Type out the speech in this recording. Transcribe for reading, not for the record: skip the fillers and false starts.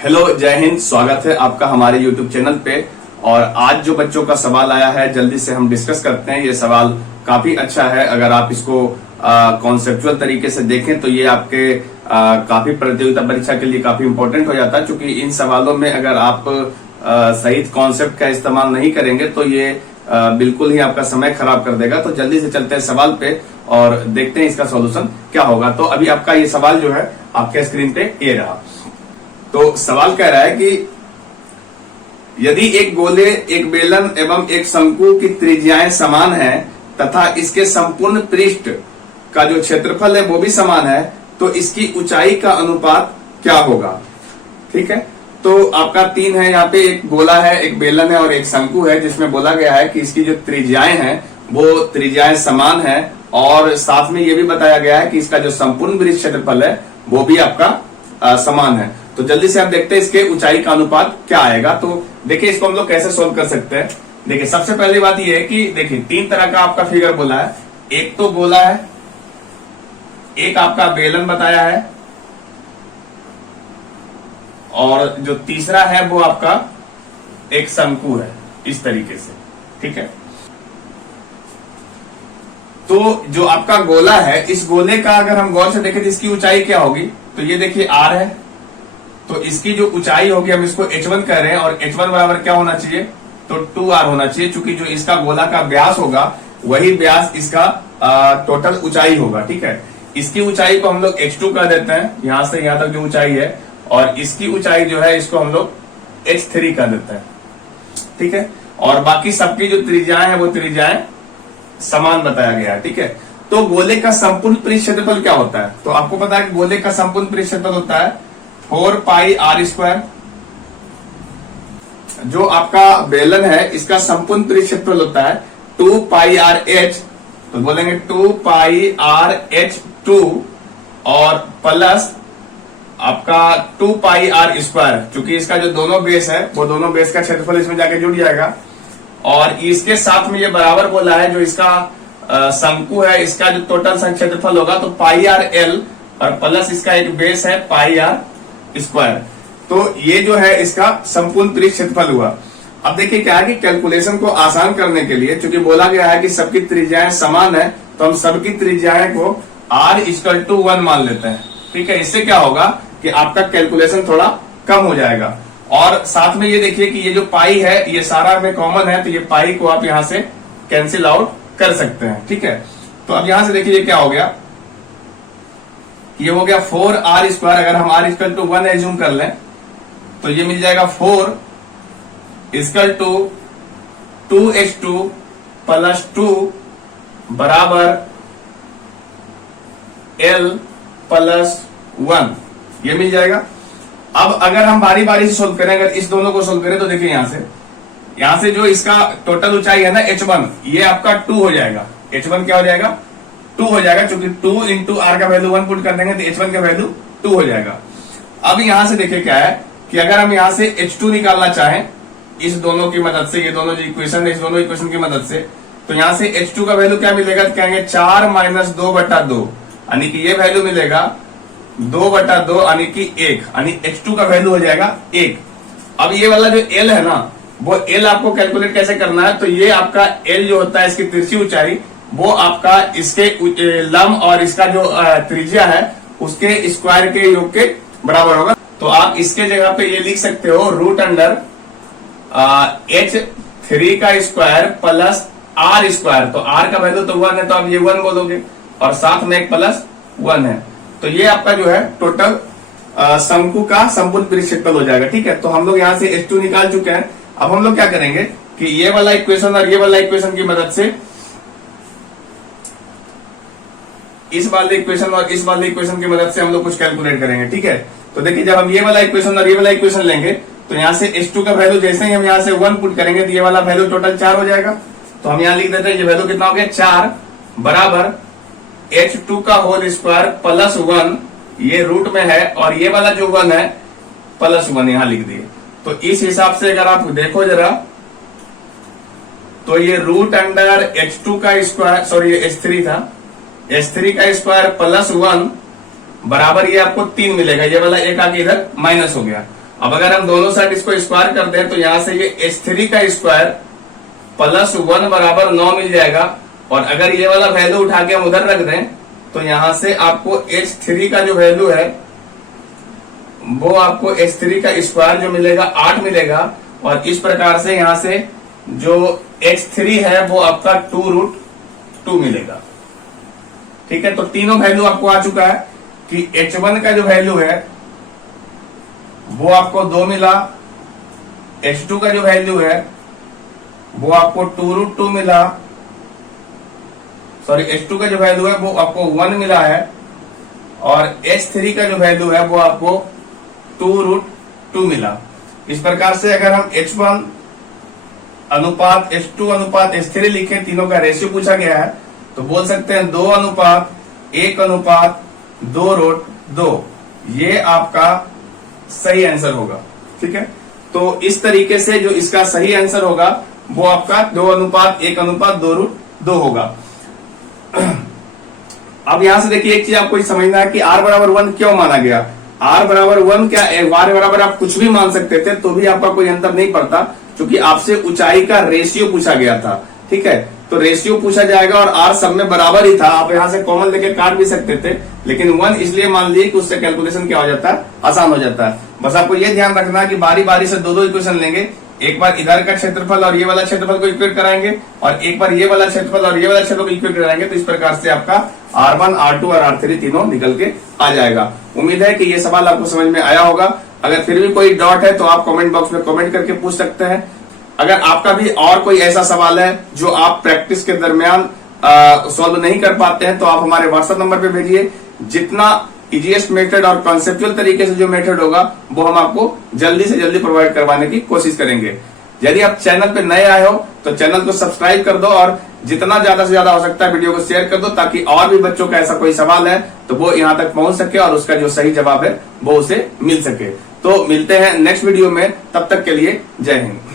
Hello, जय हिंद। स्वागत है आपका हमारे YouTube चैनल पे। और आज जो बच्चों का सवाल आया है जल्दी से हम डिस्कस करते हैं। ये सवाल काफी अच्छा है। अगर आप इसको कॉन्सेप्चुअल तरीके से देखें तो ये आपके काफी प्रतियोगिता परीक्षा के लिए काफी इंपॉर्टेंट हो जाता है, क्योंकि इन सवालों में अगर आप सही कॉन्सेप्ट का इस्तेमाल नहीं करेंगे तो ये बिल्कुल ही आपका समय खराब कर देगा। तो जल्दी से चलते हैं सवाल पे और देखते हैं इसका सॉल्यूशन क्या होगा। तो अभी आपका ये सवाल जो है आपके स्क्रीन पे ये रहा। तो सवाल कह रहा है कि यदि एक गोले, एक बेलन एवं एक शंकु की त्रिज्याएं समान है तथा इसके संपूर्ण पृष्ठ का जो क्षेत्रफल है वो भी समान है, तो इसकी ऊंचाई का अनुपात क्या होगा। ठीक है, तो आपका तीन है यहाँ पे, एक गोला है, एक बेलन है और एक शंकु है, जिसमें बोला गया है कि इसकी जो त्रिज्याएं हैं वो त्रिज्याएं समान है और साथ में ये भी बताया गया है कि इसका जो संपूर्ण पृष्ठ क्षेत्रफल है वो भी आपका समान है। तो जल्दी से हम देखते हैं इसके ऊंचाई का अनुपात क्या आएगा। तो देखिए इसको हम लोग कैसे सोल्व कर सकते हैं। देखिए सबसे पहली बात यह है कि देखिए तीन तरह का आपका फिगर बोला है। एक तो गोला है, एक आपका बेलन बताया है और जो तीसरा है वो आपका एक शंकु है, इस तरीके से। ठीक है, तो जो आपका गोला है, इस गोले का अगर हम गौर से देखें तो इसकी ऊंचाई क्या होगी। तो ये देखिए r है, तो इसकी जो ऊंचाई होगी हम इसको h1 कह रहे हैं और h1 बराबर क्या होना चाहिए, तो 2r होना चाहिए, क्योंकि जो इसका गोला का व्यास होगा वही व्यास इसका टोटल ऊंचाई होगा। ठीक है, इसकी ऊंचाई को हम लोग h2 कह देते हैं, यहां से यहां तक जो ऊंचाई है, और इसकी ऊंचाई जो है इसको हम लोग h3 कह देते हैं। ठीक है, और बाकी सबकी जो त्रिज्याएं है वो त्रिज्याएं समान बताया गया है। ठीक है, तो गोले का संपूर्ण पृष्ठ क्षेत्रफल क्या होता है। तो आपको पता है कि गोले का संपूर्ण पृष्ठ क्षेत्रफल होता है 4 पाई r स्क्वायर। जो आपका बेलन है इसका संपूर्ण पृष्ठ क्षेत्रफल होता है 2 पाई r h, तो बोलेंगे 2 पाई r h2 और प्लस आपका 2 पाई r स्क्वायर, क्योंकि इसका जो दोनों बेस है वो दोनों बेस का क्षेत्रफल इसमें जाके जुड़ जाएगा। और इसके साथ में ये बराबर बोला है जो इसका शंकु है, इसका जो टोटल क्षेत्रफल होगा तो पाई r l और प्लस इसका एक बेस है पाई r स्क्वायर। तो ये जो है इसका संपूर्ण पृष्ठ क्षेत्रफल हुआ। अब देखिए क्या है कि कैलकुलेशन को आसान करने के लिए, क्योंकि बोला गया है कि सबकी त्रिज्याएं समान है, तो हम सबकी त्रिज्याएं को r=1 मान लेते हैं। ठीक है, इससे क्या होगा कि आपका कैलकुलेशन थोड़ा कम हो जाएगा। और साथ में ये देखिए कि ये जो पाई है ये सारा में कॉमन है, तो ये पाई को आप यहां से कैंसिल आउट कर सकते हैं। ठीक है, तो अब यहां से देखिए ये क्या हो गया, ये हो गया 4r स्क्वायर। अगर हम r=1 एज्यूम कर लें तो ये मिल जाएगा 4 = 2h2 प्लस 2 बराबर l प्लस 1, ये मिल जाएगा। अब अगर हम बारी बारी से सोल्व करें, अगर इस दोनों को सोल्व करें तो देखिए यहां से जो इसका टोटल ऊंचाई है ना h1, ये आपका 2 हो जाएगा। h1 क्या हो जाएगा, 2 हो जाएगा, क्योंकि 2 इंटू r का वैल्यू 1 पुट कर देंगे तो h1 का वैल्यू 2 हो जाएगा। अब यहां से देखिए क्या है कि अगर हम यहां से h2 निकालना चाहें इस दोनों की मदद से, ये दोनों जो इक्वेशन है इस दोनों इक्वेशन की मदद से, तो यहां से h2 का वैल्यू क्या मिलेगा, तो कहेंगे 4 - 2/2, यानी कि ये वैल्यू मिलेगा 2/2, यानी कि 1, यानी h2 का वैल्यू हो जाएगा 1। अब ये वाला जो l है ना, वो l आपको कैलकुलेट कैसे करना है, तो ये आपका l जो होता है इसकी तिरछी ऊंचाई, वो आपका इसके लंब और इसका जो त्रिज्या है उसके स्क्वायर के योग के बराबर होगा। तो आप इसके जगह पे ये लिख सकते हो h3 का स्क्वायर प्लस r स्क्वायर। तो r का वैल्यू तो 1 है, तो आप ये 1 बोलोगे और साथ में एक प्लस 1 है, तो ये आपका जो है टोटल शंकु का संपूर्ण पृष्ठ क्षेत्रफल हो जाएगा। ठीक है, तो हम लोग यहाँ से h2 निकाल चुके हैं। अब हम लोग क्या करेंगे कि ये वाला इक्वेशन और ये वाला इक्वेशन की मदद से इस वाले इक्वेशन और इस वाले इक्वेशन की मदद से हम लोग कुछ कैलकुलेट करेंगे। ठीक है, तो देखिए जब हम ये वाला इक्वेशन और ये वाला इक्वेशन लेंगे तो यहाँ से h2 का वैल्यू जैसे ही हम यहाँ से 1 पुट करेंगे तो ये वाला वैल्यू टोटल 4 हो जाएगा। तो हम यहाँ लिख देते हैं ये वैल्यू कितना हो गया, 4 बराबर h2 का होल स्क्वायर प्लस 1, ये रूट में है, और ये वाला जो 1 है प्लस 1 यहाँ लिख दिए। तो इस हिसाब से अगर आप देखो जरा तो ये h2 का स्क्वायर, सॉरी h3 था, h3 का स्क्वायर प्लस 1 बराबर ये आपको 3 मिलेगा। ये वाला एक आके इधर माइनस हो गया। अब अगर हम दोनों साइड इसको स्क्वायर कर दें तो यहां से ये h3 का स्क्वायर प्लस 1 बराबर 9 मिल जाएगा। और अगर ये वाला वैल्यू उठा के हम उधर रख दें तो यहां से आपको h3 का जो वैल्यू है वो आपको h3 का स्क्वायर जो मिलेगा 8 मिलेगा। और इस प्रकार से यहां से जो h3 है वो आपका 2√2 मिलेगा। ठीक है, तो तीनों वैल्यू आपको आ चुका है कि h1 का जो वैल्यू है वो आपको 2 मिला, h2 का जो वैल्यू है वो आपको 2√2 मिला, सॉरी h2 का जो वैल्यू है वो आपको 1 मिला है, और h3 का जो वैल्यू है वो आपको 2√2 मिला। इस प्रकार से अगर हम h1 अनुपात h2 अनुपात h3 लिखें, तीनों का रेशियो पूछा गया है, तो बोल सकते हैं 2 अनुपात 1 अनुपात 2√2, ये आपका सही आंसर होगा। ठीक है, तो इस तरीके से जो इसका सही आंसर होगा वो आपका 2 अनुपात 1 अनुपात 2√2 होगा। अब यहां से देखिए एक चीज आपको समझना है कि r बराबर 1 क्यों माना गया। r बराबर 1 क्या, r बराबर आप कुछ भी मान सकते थे तो भी आपका कोई अंतर नहीं पड़ता, क्योंकि आपसे ऊंचाई का रेशियो पूछा गया था। ठीक है, तो रेशियो पूछा जाएगा और r सब में बराबर ही था। आप यहां से कॉमन लेके काट भी सकते थे, लेकिन 1 इसलिए मान लिए कि उससे कैलकुलेशन क्या हो जाता है, आसान हो जाता है। बस आपको ये ध्यान रखना है कि बारी बारी से दो इक्वेशन लेंगे, एक बार इधर का क्षेत्रफल और ये वाला क्षेत्रफल को इक्वेट कराएंगे, और एक बार ये वाला क्षेत्रफल और ये वाला क्षेत्रफल को इक्वेट कराएंगे। तो इस प्रकार से आपका r1 r2 और r3 तीनों निकल के आ जाएगा। उम्मीद है कि ये सवाल आपको समझ में आया होगा। अगर फिर भी कोई डाउट है तो आप कमेंट बॉक्स में कमेंट करके पूछ सकते हैं। अगर आपका भी और कोई ऐसा सवाल है जो आप प्रैक्टिस के दरमियान सॉल्व नहीं कर पाते हैं तो आप हमारे व्हाट्सएप नंबर पे भेजिए। जितना इजीएस्ट मेथड और कॉन्सेप्चुअल तरीके से जो मेथड होगा वो हम आपको जल्दी से जल्दी प्रोवाइड करवाने की कोशिश करेंगे। यदि आप चैनल पे नए आए हो तो चैनल को सब्सक्राइब कर दो, और जितना ज्यादा से ज्यादा हो सकता है वीडियो को शेयर कर दो, ताकि और भी बच्चों का ऐसा कोई सवाल है तो वो यहाँ तक पहुंच सके और उसका जो सही जवाब है वो उसे मिल सके। तो मिलते हैं नेक्स्ट वीडियो में, तब तक के लिए जय हिंद।